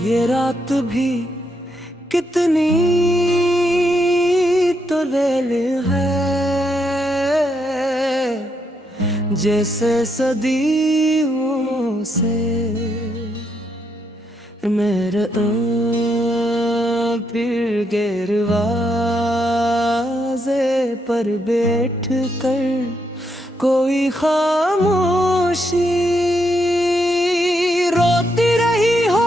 ये रात भी कितनी तो लैल है, जैसे सदियों से मेरे फिर गिरवाज़े पर बैठ कर कोई खामोशी रोती रही हो।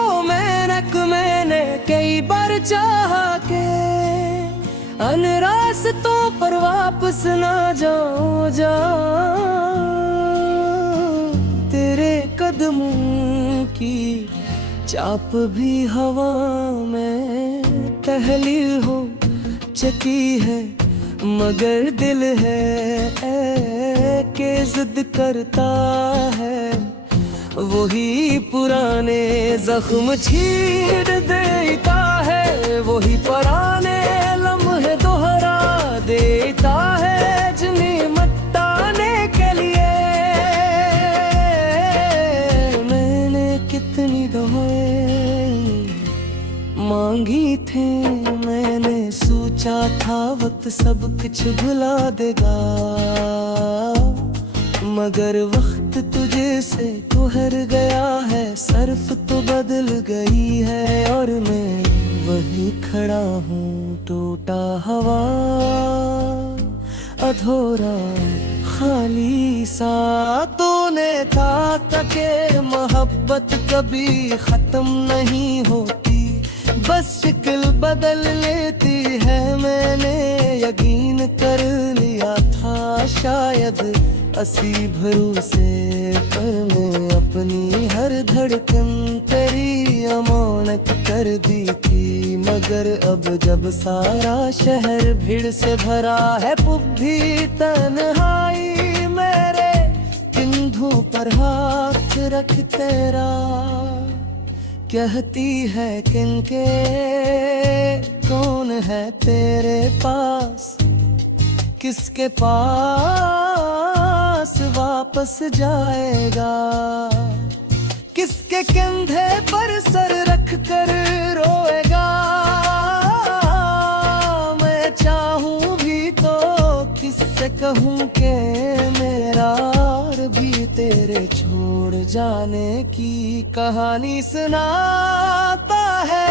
मैंने कई बार चाह के अन रास्तों पर वापस ना जाऊं तेरे कदमों की चाप भी हवा में तहलील हो चकी है, मगर दिल है के जिद करता है। वही पुराने जख्म छीड़ देता है, वही पुराने लम्हे दोहरा देता है, जिन्हें मटाने के लिए मैंने कितनी दुआएं मांगी थी। मैंने सोचा था वक्त सब कुछ भुला देगा, मगर वक्त तुझे से गुजर गया है, सर्फ तो बदल गई है और मैं वही खड़ा हूँ टूटा हवा अधूरा खाली सा। तूने कहा कि मोहब्बत कभी खत्म नहीं होती, बस शक्ल बदल लेती है। मैंने यकीन कर लिया था शायद असी भरोसे पर, मैं अपनी हर धड़कन तेरी अमानत कर दी थी। मगर अब जब सारा शहर भीड़ से भरा है, भी तन्हाई मेरे कंधों पर हाथ रख तेरा कहती है किनके कौन है तेरे पास, किसके पास वापस जाएगा, किसके कंधे पर सर रख कर रोएगा। मैं चाहूं भी तो किससे कहूं कि मेरा और भी तेरे छोड़ जाने की कहानी सुनाता है।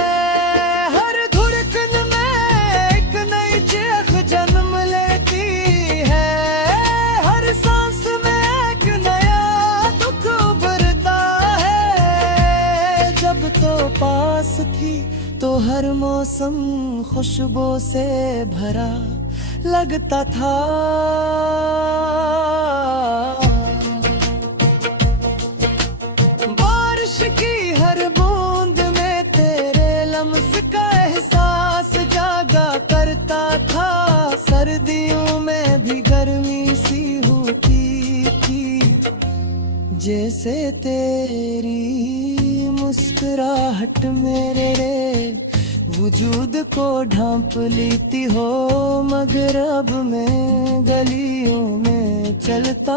हर धड़कन में एक नई चीख जन्म लेती है, हर सांस में एक नया दुख उभरता है। जब तो पास थी तो हर मौसम खुशबू से भरा लगता था। बारिश की हर बूंद में तेरे लम्स का एहसास जागा करता था। सर्दियों में भी गर्मी सी होती थी, जैसे तेरी मुस्कुराहट मेरे वजूद को ढांप लेती हो। मगर अब मैं गलियों में चलता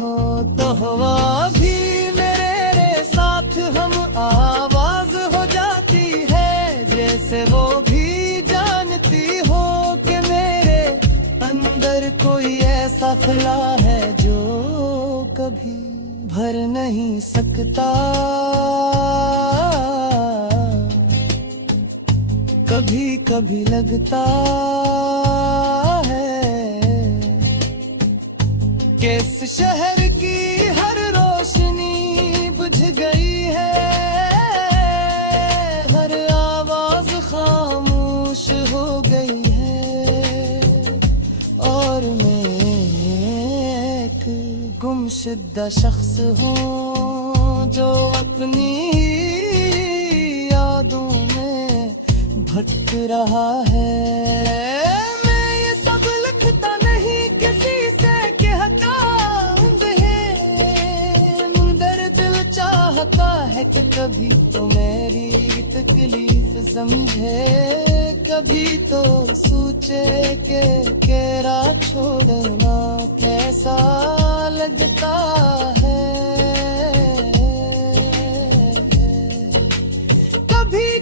हो तो हवा भी मेरे साथ हम आवाज हो जाती है, जैसे वो भी जानती हो कि मेरे अंदर कोई ऐसा खला है जो कभी भर नहीं सकता। कभी कभी लगता है कि इस शहर की हर रोशनी बुझ गई है, हर आवाज खामोश हो गई है, और मैं एक गुमशुदा शख्स हूँ जो अपनी यादों में भटक रहा है। मैं ये सब लिखता नहीं किसी से कहता है, मगर दिल चाहता है कि कभी तो मेरी तकलीफ समझे, कभी तो सोचे कि तेरा छोड़ना कैसा लगता है। कभी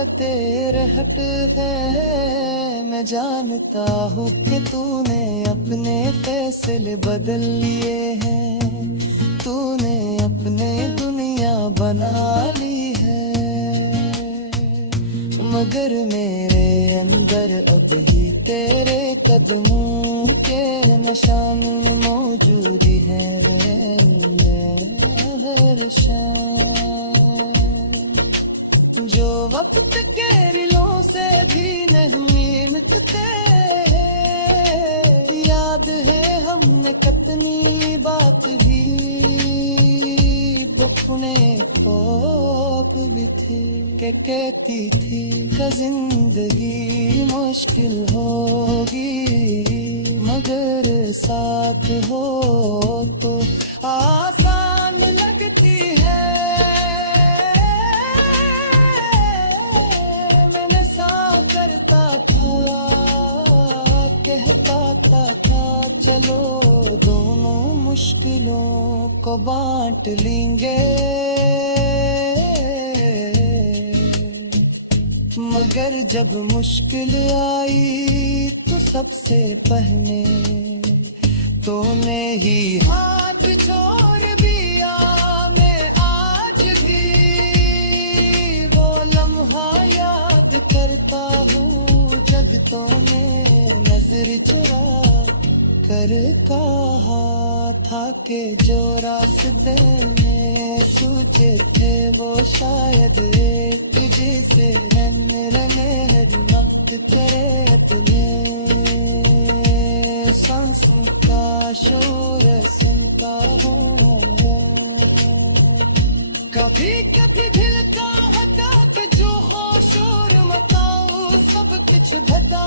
आदतें रहट है। मैं जानता हूँ कि तूने अपने फैसले बदल लिए हैं, तूने अपने दुनिया बना ली है। मगर मेरे अंदर अब ही तेरे कदमों के निशान मौजूद है। हर शाम जो वक्त के रिलों से भी नहीं मिटते, याद है हमने कितनी बात भी अपने खौफ भी थे कि कहती थी कि जिंदगी मुश्किल होगी, मगर साथ हो तो आसान लगती है। मैंने साफ करता था, कहता था चलो दोनों मुश्किलों को बांट लेंगे, मगर जब मुश्किल आई तो सबसे पहले तूने ही हाथ छोड़ दिया। मैं आज भी वो लम्हा याद करता हूँ जब तूने नजर चुरा कर कहा था कि जो रास्ते में सूझे थे वो शायद एक जैसे मेहनत करे तुझे। सांसों का शोर सुनता हूँ, कभी कभी दिलता हटा के जो हो शोर मचाओ सब कुछ घटा,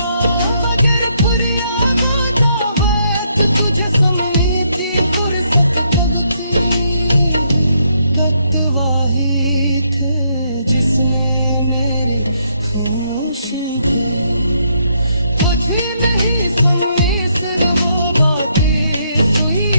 मगर पुरिया तुझे सुननी थी फुर्सत कब थी। कतवाही थे जिसने मेरी खामोशी की, कुछ नहीं सुननी सिर्फ वो बातें सुई